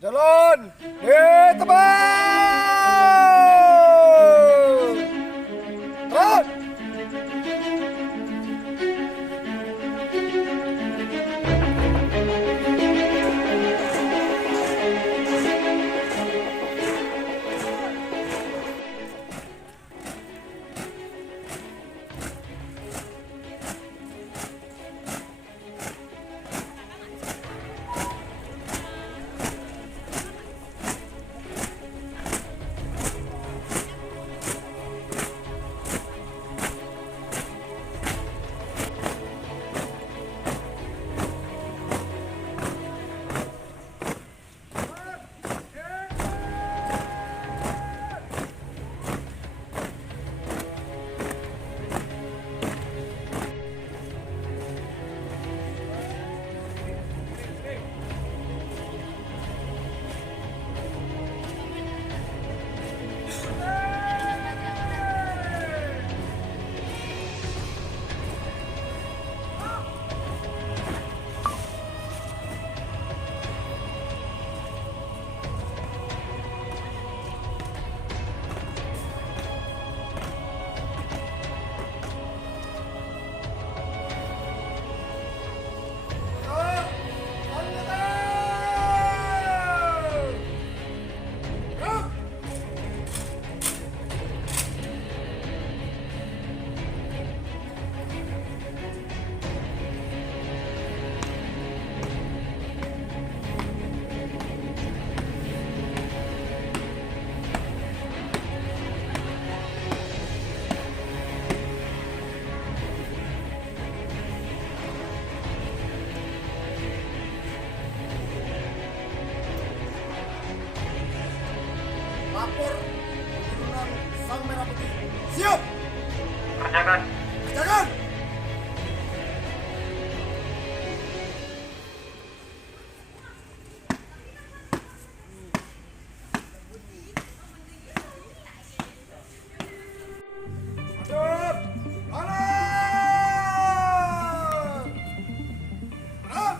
Jalan di tempat. Terus. Lapor turunan Sang Merah Putih. Siap. Kerjakan. Kerjakan. Madep. Kanan. Kanan.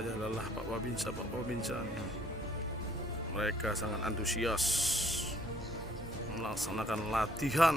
saja lelah Pak Babinsa nih. Mereka sangat antusias melaksanakan latihan.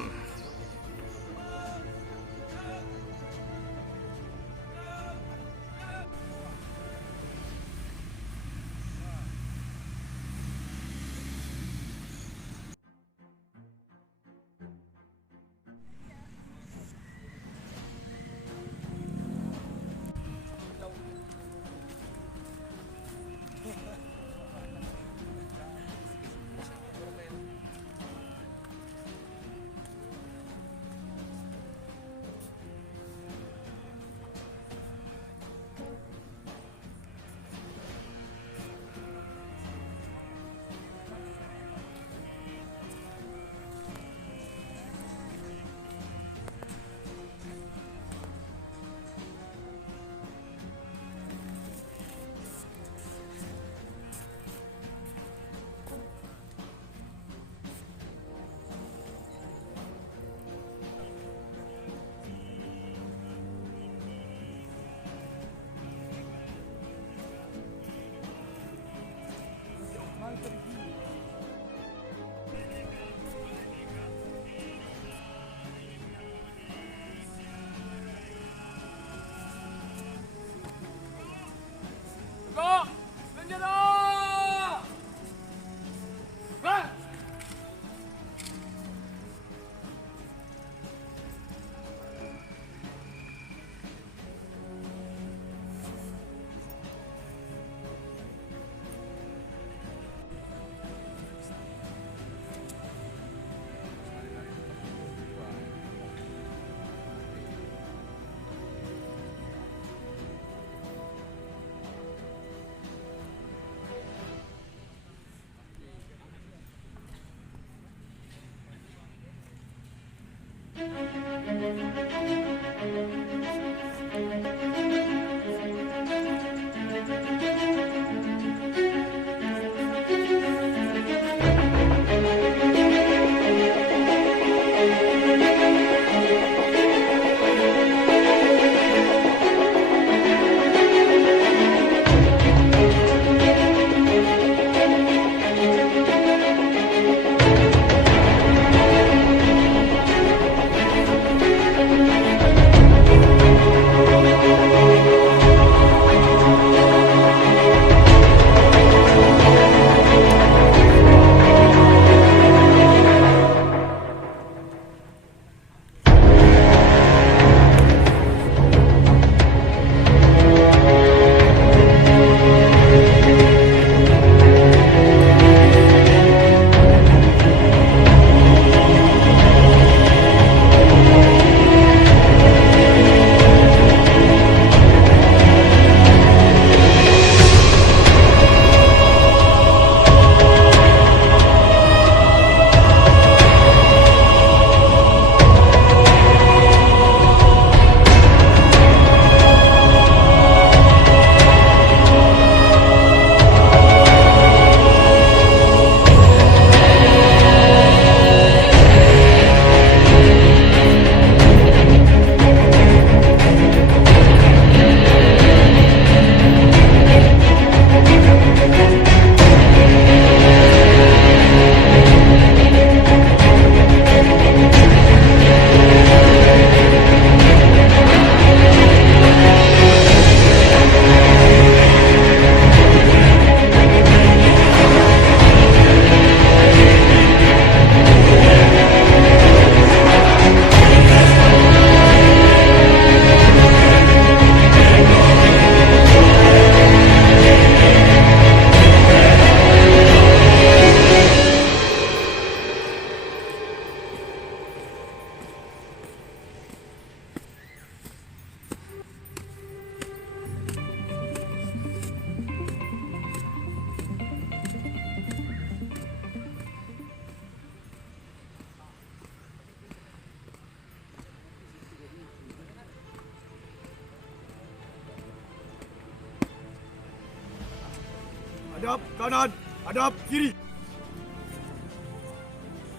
Hadap kanan, hadap kiri.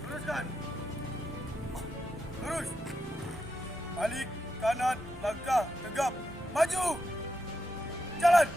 Teruskan. Terus. Balik kanan, langkah tegap. Maju. Jalan.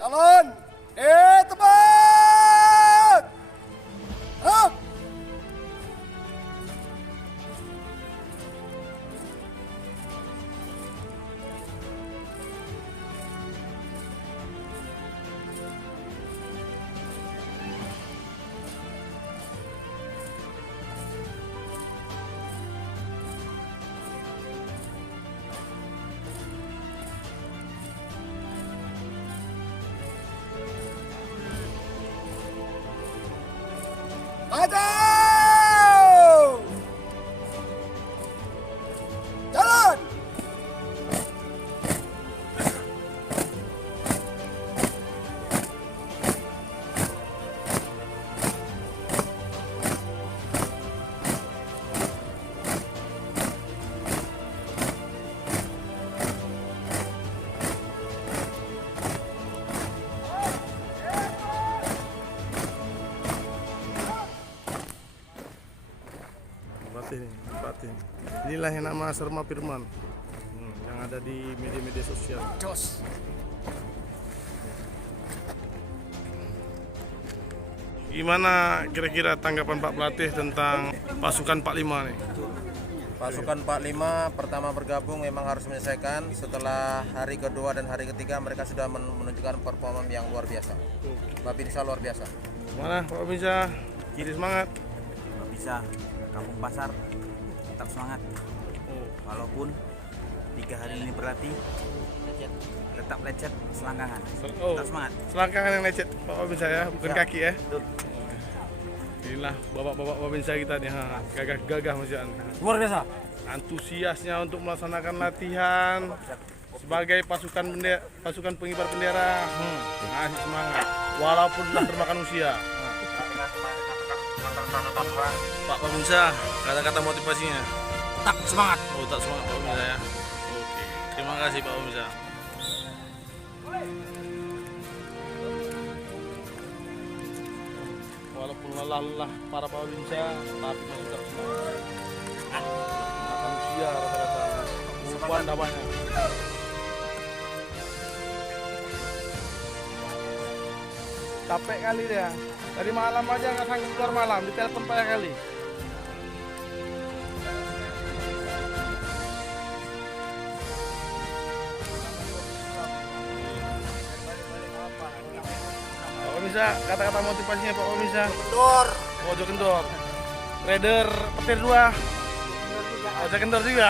Jalan. Tempat. Hah? Maju! Jalan! Batin. Inilah yang nama Serma Firman, yang ada di media-media sosial. Jos. Gimana kira-kira tanggapan Pak Pelatih tentang pasukan 45 nih? Pasukan 45 pertama bergabung memang harus menyelesaikan. Setelah hari kedua dan hari ketiga mereka sudah menunjukkan performa yang luar biasa. Babinsa luar biasa. Mana Pak Bisa? Kiri semangat. Bisa Kampung Pasar tetap semangat walaupun 3 hari ini berlatih tetap lecet selangkangan. Tetap semangat. Selangkangan yang lecet Pak Bisa ya, bukan Ya. kaki ya. Betul. Inilah bapak-bapak Pak Bisa kita nih, gagah-gagah masih Luar biasa. antusiasnya untuk melaksanakan latihan sebagai pasukan pengibar bendera. Masih semangat walaupun sudah termakan usia. Pak Pemirsa, kata-kata motivasinya. Tetap semangat. Oh, tak semangat Pak Pemirsa ya. Oke, terima kasih Pak Pemirsa. Walaupun lelah para Pak Pemirsa, tapi masih tetap semangat. Makan usia rata-rata. Umpan namanya. Capek kali dia. Dari malam aja nggak sanggup keluar malam, ditelepon banyak kali. Pak Pemirsa, kata-kata motivasinya Pak Pemirsa. Kendor. Ojo kendor. Raider petir 2. Ojo kendor juga.